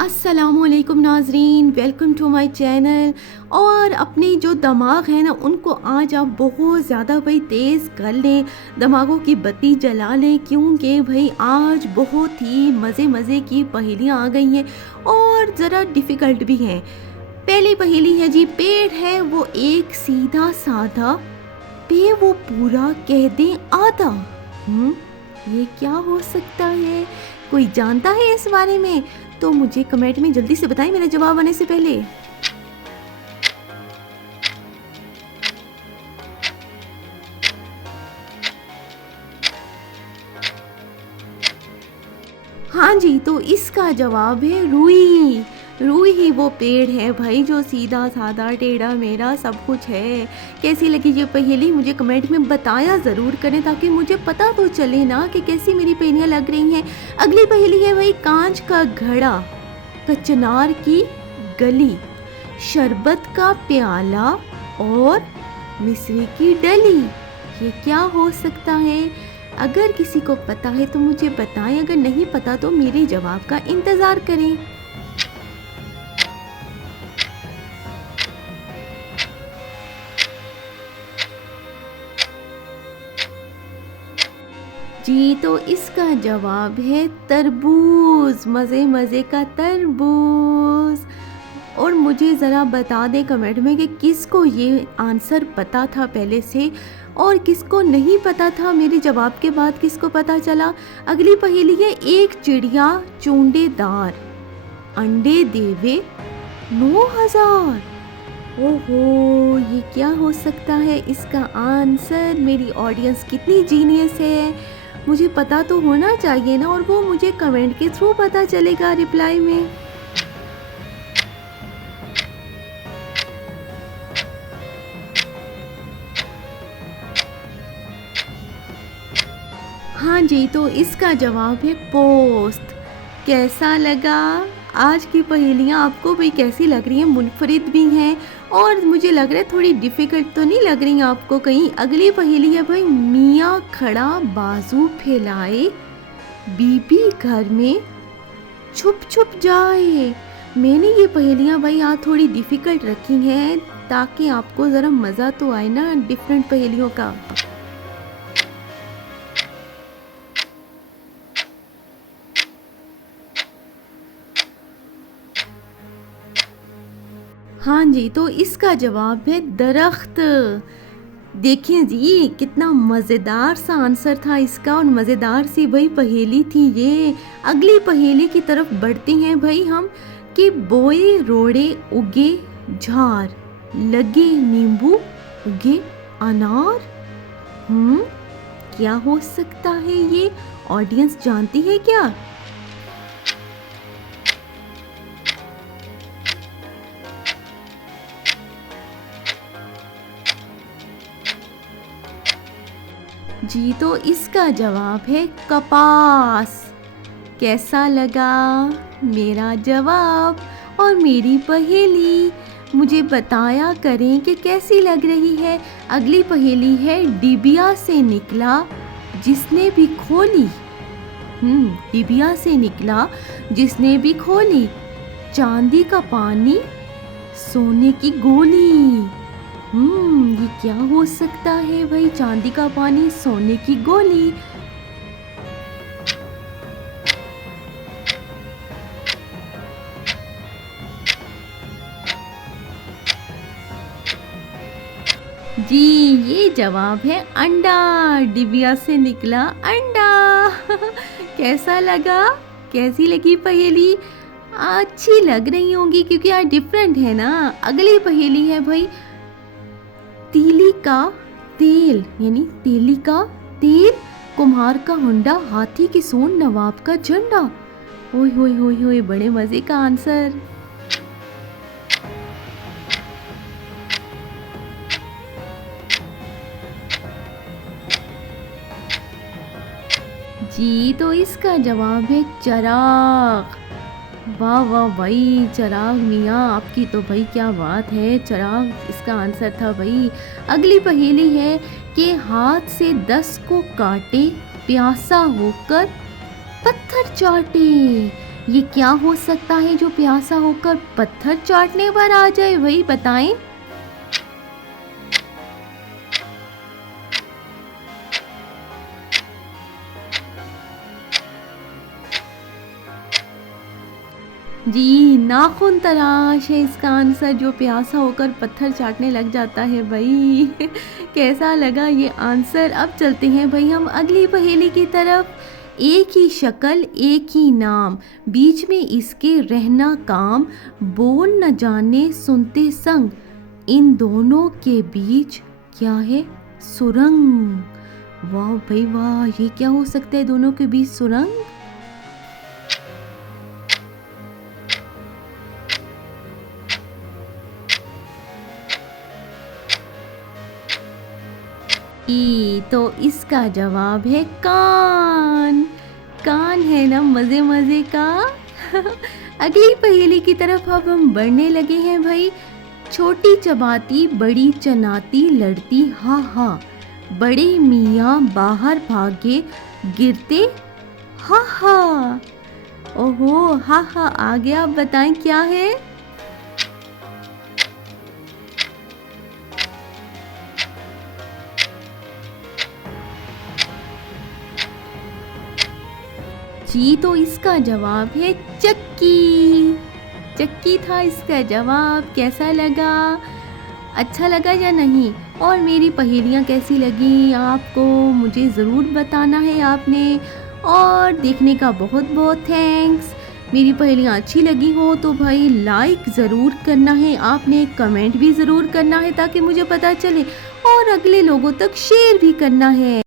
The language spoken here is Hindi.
अस्सलामुअलैकुम नाजरीन, वेलकम टू माय चैनल। और अपने जो दिमाग है ना उनको आज आप बहुत ज़्यादा भाई तेज़ कर लें, दिमागों की बत्ती जला लें, क्योंकि भाई आज बहुत ही मज़े की पहेलियाँ आ गई हैं और ज़रा डिफ़िकल्ट भी हैं। पहली पहेली है जी, पेड़ है वो एक सीधा साधा, पे वो पूरा कह दें आधा। ये क्या हो सकता है? कोई जानता है इस बारे में? तो मुझे कमेंट में जल्दी से बताएं मेरा जवाब आने से पहले। हाँ जी, तो इसका जवाब है रुई। रुई ही वो पेड़ है भाई जो सीधा साधा टेढ़ा मेढ़ा सब कुछ है। कैसी लगी ये पहेली मुझे कमेंट में बताया ज़रूर करें, ताकि मुझे पता तो चले ना कि कैसी मेरी पहेलियाँ लग रही हैं। अगली पहेली है भाई, कांच का घड़ा, कचनार की गली, शरबत का प्याला और मिश्री की डली। ये क्या हो सकता है? अगर किसी को पता है तो मुझे बताएं, अगर नहीं पता तो मेरे जवाब का इंतज़ार करें। जी, तो इसका जवाब है तरबूज, मज़े का तरबूज। और मुझे ज़रा बता दें कमेंट में कि किसको ये आंसर पता था पहले से और किसको नहीं पता था, मेरे जवाब के बाद किसको पता चला। अगली पहेली है, एक चिड़िया चूंडेदार, अंडे देवे 9,000। ओहो, ये क्या हो सकता है इसका आंसर? मेरी ऑडियंस कितनी जीनियस है, मुझे पता तो होना चाहिए ना, और वो मुझे कमेंट के थ्रू पता चलेगा रिप्लाई में। हाँ जी, तो इसका जवाब है पोस्त। कैसा लगा? आज की पहेलियाँ आपको भी कैसी लग रही हैं? मुनफरिद भी हैं और मुझे लग रहा है थोड़ी डिफ़िकल्ट तो नहीं लग रही आपको कहीं। अगली पहेली है भाई, मियाँ खड़ा बाजू फैलाए, बीबी घर में छुप जाए। मैंने ये पहेलियाँ भाई आज थोड़ी डिफ़िकल्ट रखी हैं ताकि आपको ज़रा मज़ा तो आए ना डिफरेंट पहेलियों का। हाँ जी, तो इसका जवाब है दरख्त। देखिए जी, कितना मज़ेदार सा आंसर था इसका और मज़ेदार सी भाई पहेली थी ये। अगली पहेली की तरफ बढ़ते हैं भाई हम, कि बोए रोड़े उगे झार, लगे नींबू उगे अनार। क्या हो सकता है ये? ऑडियंस जानती है क्या? जी, तो इसका जवाब है कपास। कैसा लगा मेरा जवाब और मेरी पहेली? मुझे बताया करें कि कैसी लग रही है। अगली पहेली है, डिबिया से निकला जिसने भी खोली। डिबिया से निकला जिसने भी खोली, चांदी का पानी सोने की गोली। ये क्या हो सकता है भाई? चांदी का पानी सोने की गोली। जी, ये जवाब है अंडा। डिबिया से निकला अंडा। कैसा लगा? कैसी लगी पहेली? अच्छी लग रही होंगी क्योंकि आज डिफरेंट है ना। अगली पहेली है भाई, तीली का तेल, यानी तीली का तेल, कुम्हार का हुंडा, हाथी की सूंड, नवाब का झंडा। ओए होए होए होए, बड़े मजे का आंसर। जी, तो इसका जवाब है चराग। वाह वाह भाई, चिराग मियाँ आपकी तो भाई क्या बात है, चिराग इसका आंसर था भाई। अगली पहेली है कि हाथ से 10 को काटे, प्यासा होकर पत्थर चाटे। ये क्या हो सकता है जो प्यासा होकर पत्थर चाटने पर आ जाए, वही बताएं। जी, नाखून तराश है इसका आंसर, जो प्यासा होकर पत्थर चाटने लग जाता है भाई। कैसा लगा ये आंसर? अब चलते हैं भाई हम अगली पहेली की तरफ। एक ही शक्ल एक ही नाम, बीच में इसके रहना काम, बोल न जाने सुनते संग, इन दोनों के बीच क्या है? सुरंग। वाह भाई वाह, ये क्या हो सकता है दोनों के बीच सुरंग? तो इसका जवाब है कान। कान है ना मजे मजे का। अगली पहेली की तरफ अब हम बढ़ने लगे हैं भाई। छोटी चबाती बड़ी चनाती लड़ती हा हा, बड़े मियाँ बाहर भागे गिरते हा हा। ओहो, हा हा आ गया, अब बताएं क्या है? जी, तो इसका जवाब है चक्की। चक्की था इसका जवाब। कैसा लगा? अच्छा लगा या नहीं? और मेरी पहेलियाँ कैसी लगी आपको, मुझे ज़रूर बताना है आपने। और देखने का बहुत बहुत थैंक्स। मेरी पहेलियाँ अच्छी लगी हो तो भाई लाइक ज़रूर करना है आपने, कमेंट भी ज़रूर करना है ताकि मुझे पता चले, और अगले लोगों तक शेयर भी करना है।